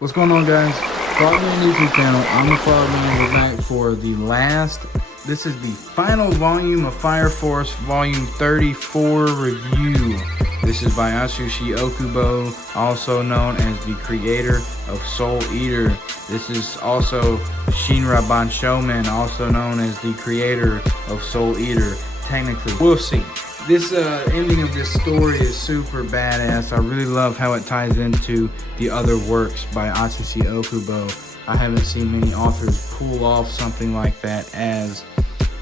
What's going on, guys? Frogman YouTube channel. I'm the Frogman. We're back for this is the final volume of Fire Force Volume 34 review. This is by Atsushi Okubo, also known as the creator of Soul Eater. This is also Shinra Banshomen, also known as the creator of Soul Eater. Technically, we'll see. This ending of this story is super badass. I really love how it ties into the other works by Atsushi Okubo. I haven't seen many authors pull off something like that as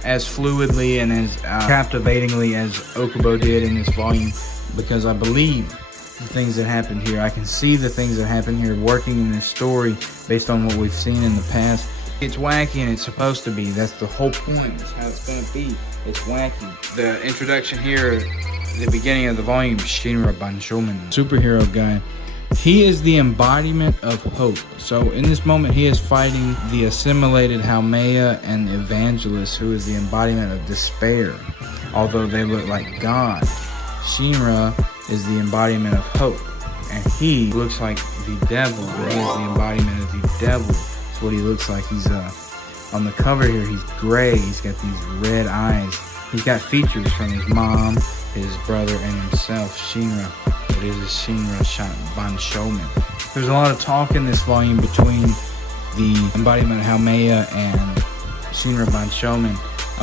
fluidly and as captivatingly as Okubo did in this volume, because I believe the things that happen here. I can see the things that happen here working in this story based on what we've seen in the past. It's wacky and it's supposed to be. That's the whole point. That's how it's going to be. It's wacky. The introduction here, the beginning of the volume, Shinra Banshomen, superhero guy. He is the embodiment of hope. So in this moment, he is fighting the assimilated Haumea and Evangelist, who is the embodiment of despair. Although they look like God, Shinra is the embodiment of hope. And he looks like the devil. He is the embodiment of the devil. That's what he looks like. He's on the cover here, he's gray. He's got these red eyes. He's got features from his mom, his brother, and himself, Shinra. It is a Shinra Banshomen. There's a lot of talk in this volume between the embodiment of Haumea and Shinra Banshomen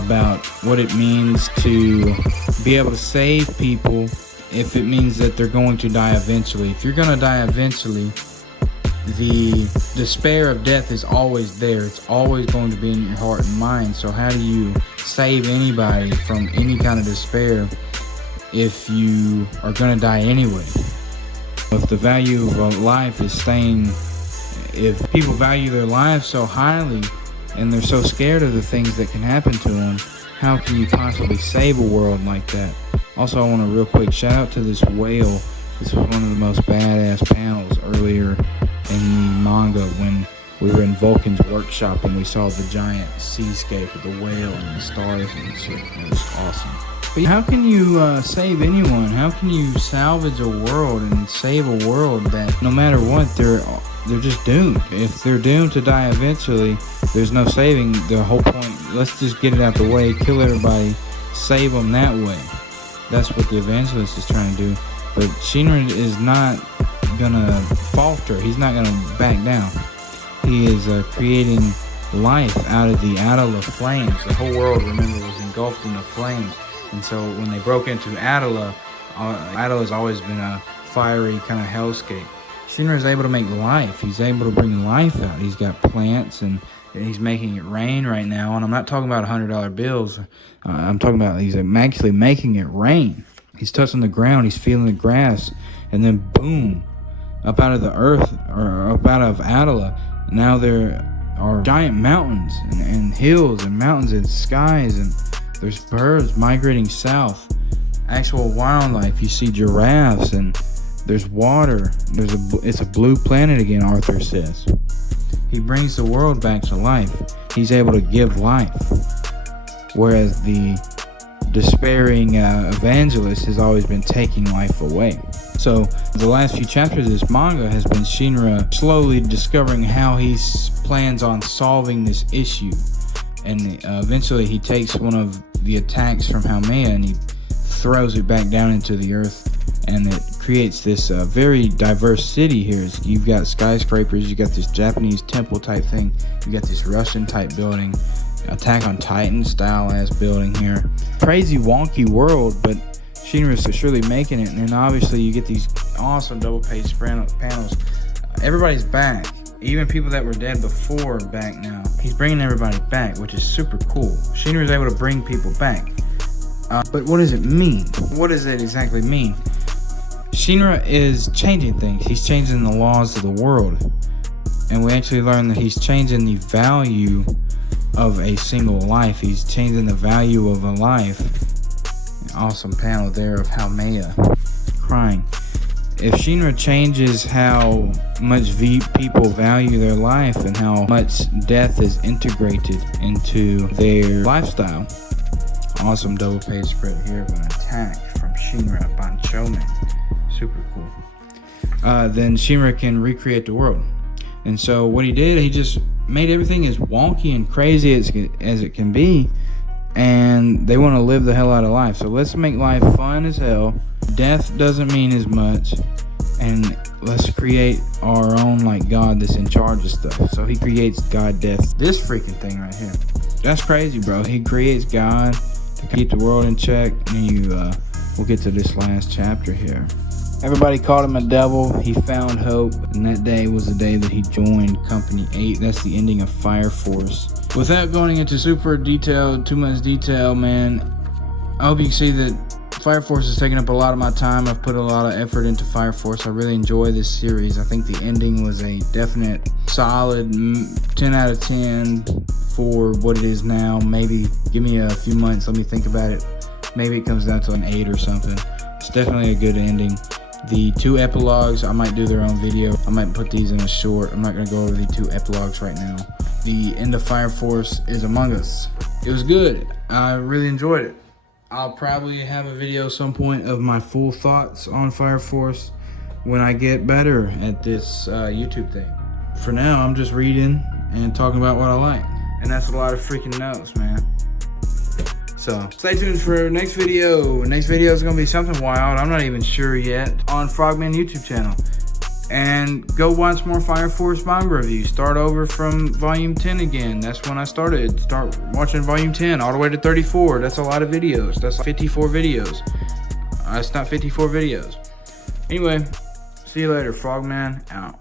about what it means to be able to save people if it means that they're going to die eventually. If you're going to die eventually, the despair of death is always there. It's always going to be in your heart and mind. So how do you save anybody from any kind of despair if you are going to die anyway? If the value of a life is staying, if people value their lives so highly and they're so scared of the things that can happen to them, how can you possibly save a world like that? Also, I want to real quick shout out to this whale. This was one of the most badass panels earlier in the manga when we were in Vulcan's workshop and we saw the giant seascape with the whale and the stars and shit. It was awesome. But how can you save anyone? How can you salvage a world and save a world that no matter what, they're just doomed? If they're doomed to die eventually, there's no saving. The whole point, let's just get it out the way, kill everybody, save them that way. That's what the Evangelist is trying to do. But Shinra is not gonna falter. He's not gonna back down. He is creating life out of the Attila flames. The whole world, remember, was engulfed in the flames. And so when they broke into Attila, Attila's always been a fiery kind of hellscape. Shinra is able to make life. He's able to bring life out. He's got plants and he's making it rain right now. And I'm not talking about $100 bills. I'm talking about he's actually making it rain. He's touching the ground. He's feeling the grass. And then boom, up out of the earth, or up out of Attila, now there are giant mountains and hills and mountains and skies, and there's birds migrating south, actual wildlife. You see giraffes and there's water. It's a blue planet again, Arthur says. He brings the world back to life. He's able to give life, whereas the despairing Evangelist has always been taking life away. So the last few chapters of this manga has been Shinra slowly discovering how he plans on solving this issue. And eventually he takes one of the attacks from Haumea and he throws it back down into the earth. And it creates this very diverse city here. You've got skyscrapers, you've got this Japanese temple type thing, you've got this Russian type building, Attack on Titan style ass building here. Crazy wonky world, but Shinra's surely making it. And then obviously you get these awesome double page panels. Everybody's back. Even people that were dead before are back now. He's bringing everybody back, which is super cool. Shinra's able to bring people back. But what does it mean? What does it exactly mean? Shinra is changing things. He's changing the laws of the world. And we actually learn that he's changing the value of a single life. He's changing the value of a life. An awesome panel there of Haumea crying. If Shinra changes how much people value their life and how much death is integrated into their lifestyle. Awesome double page spread here of an attack from Shinra Banshomen. Super cool. Then Shinra can recreate the world. And so what he did, he just made everything as wonky and crazy as it can be. And they want to live the hell out of life. So let's make life fun as hell. Death doesn't mean as much. And let's create our own, like, God that's in charge of stuff. So he creates God death. This freaking thing right here. That's crazy, bro. He creates God to keep the world in check. And we'll get to this last chapter here. Everybody called him a devil. He found hope. And that day was the day that he joined Company 8. That's the ending of Fire Force. Without going into too much detail, man, I hope you can see that Fire Force has taken up a lot of my time. I've put a lot of effort into Fire Force. I really enjoy this series. I think the ending was a definite solid 10 out of 10 for what it is now. Maybe give me a few months, let me think about it. Maybe it comes down to an 8 or something. It's definitely a good ending. The 2 epilogues, I might do their own video. I might put these in a short. I'm not going to go over the 2 epilogues right now. The end of Fire Force is Among Us. It was good. I really enjoyed it. I'll probably have a video at some point of my full thoughts on Fire Force when I get better at this YouTube thing. For now, I'm just reading and talking about what I like. And that's a lot of freaking notes, man. So stay tuned for next video. Next video is going to be something wild. I'm not even sure yet. On FROGMAN YouTube channel. And go watch more Fire Force manga reviews. Start over from volume 10 again. That's when I started. Start watching volume 10 all the way to 34. That's a lot of videos. That's 54 videos. That's not 54 videos. Anyway, see you later. FROGMAN out.